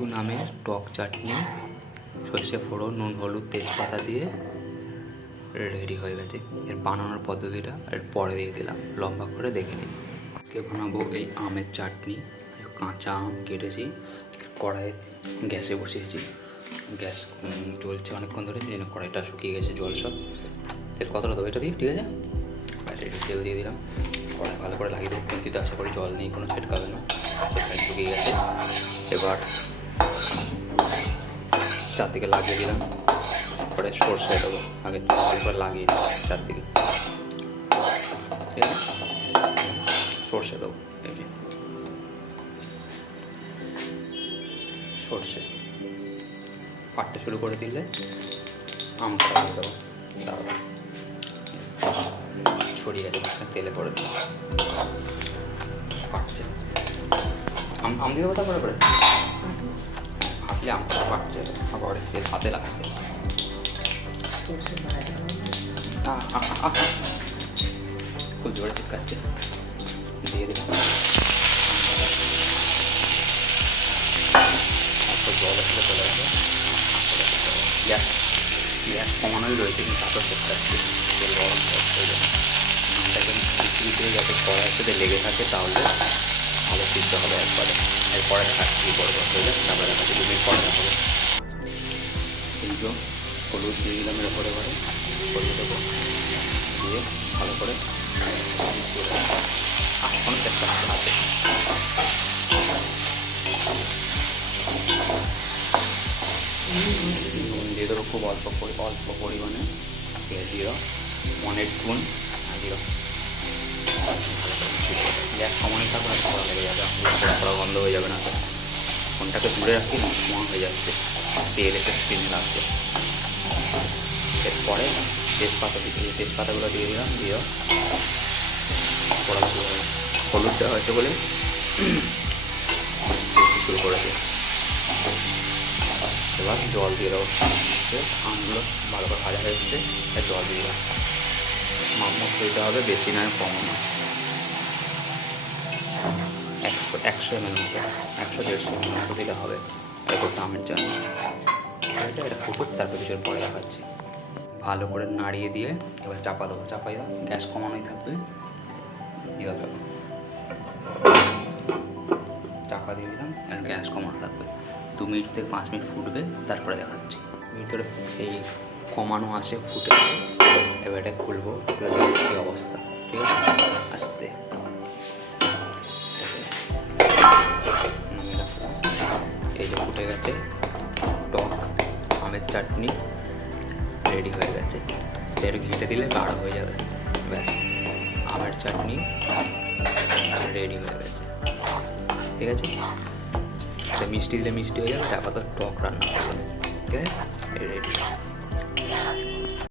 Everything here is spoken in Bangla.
নতুন আমের টক চাটনি সর্ষে ফোড়ন নুন হলুদ তেজপাতা দিয়ে রেডি হয়ে গেছে। এর বানানোর পদ্ধতিটা এর পরে দিয়ে দিলাম, লম্বা করে দেখে নিন। আজকে বানাবো এই আমের চাটনি। কাঁচা আম কেটেছি, কড়াইয়ে গ্যাসে বসিয়েছি, গ্যাস চলছে অনেকক্ষণ ধরে, সেই জন্য কড়াইটা শুকিয়ে গেছে, জল সব। তেল কতটা দেবো এটা দিয়ে, ঠিক আছে? ব্যাস একটু তেল দিয়ে দিলাম, কড়াই ভালো করে লাগিয়ে দেবো। খুন্তিতে আশা করি জল নেই, কোনো ছেটকাবে না, সেখানে শুকিয়ে গেছে। এবার চারদিকে লাগিয়ে দিলাম, পরে সর্ষে দেবো, আগে ভালো করে লাগিয়ে দিলাম চারদিকে, ঠিক আছে? সর্ষে দেবো, এই যে সর্ষে পাটতে শুরু করে দিলে আমটা দিয়ে দেবো, তারপর ছড়িয়ে গেছে, তেলে করে দেবো, পাটছে আম দিয়ে দেবো, তারপরে করে ভাবলে আমটা পাটছে, আবার তেল হাতে লাগছে, খুব জোরে চিপকাচ্ছে, দিয়ে দিলাম। জল আসলে চলে গেছে, গ্যাস গ্যাস কমানোই রয়েছে, কিন্তু তারপর চিপকাচ্ছে, তেল গরম হয়ে যাবে। আমটাকে দিতে যাতে কড়াইয়ের সাথে লেগে থাকে, তাহলে ভালো সিদ্ধ হবে একবারে। এরপরে দেখা কী করবো, হয়ে যাবে, তারপরে দেখা যাচ্ছে 2 মিনিট পরে দেখা হবে। কিন্তু হলুদ দিয়ে দিলাম এর উপরে, হলুদ দেবো, দিয়ে ভালো করে মিশিয়ে দেবো। কোনো চেষ্টা আছে, নুন দিয়ে দেবো খুব অল্প পরিমাণে, দিয়ে মনের গুণ দিও, গ্যাস কমানো থাকবে, ভালো লেগে যাবে, পোড়া বন্ধ হয়ে যাবে না। তো ফোনটাকে দূরে রাখি, ধোঁয়া হয়ে যাচ্ছে, তেল এসে স্ক্রিনে লাগছে। এরপরে তেজপাতাগুলো দিয়ে দিলাম, দিও পোড়া হলুদ দেওয়া হয়েছে বলে শুরু করেছে। এবার জল দিয়ে দেবো, আমগুলো ভালো করে ভাজা হয়ে এসছে, জল দিয়ে দেবো। মাপ দিতে হবে, বেশি নয় কমও না, 100 ml মতো, 100-150 ml মতো দিলে হবে। এরপর আমের জন্য ঠিক আছে, এটা ফুটুক, তারপর কিছুর পরে দেখাচ্ছি। ভালো করে নাড়িয়ে দিয়ে এবার চাপা দেবো, চাপাই দাও, গ্যাস কমানোই থাকবে, চাপা দিয়ে দিলাম, আর গ্যাস কমানো থাকবে। 2 মিনিট থেকে 5 মিনিট ফুটবে, তারপরে দেখাচ্ছি। ভিতরে এই কমানো আছে, ফুটে, এবার এটা খুলবো, কী অবস্থা, ঠিক আছে? আস্তে এই যে ফুটে গেছে, টক আমের চাটনি রেডি হয়ে গেছে। এর ঘেঁটে দিলে গাঢ় হয়ে যাবে, ব্যাস আমের চাটনি রেডি হয়ে গেছে, ঠিক আছে? এটা মিষ্টি দিলে মিষ্টি হয়ে যাবে, আপাতত টক রান্না করলাম, ঠিক আছে? রেডি।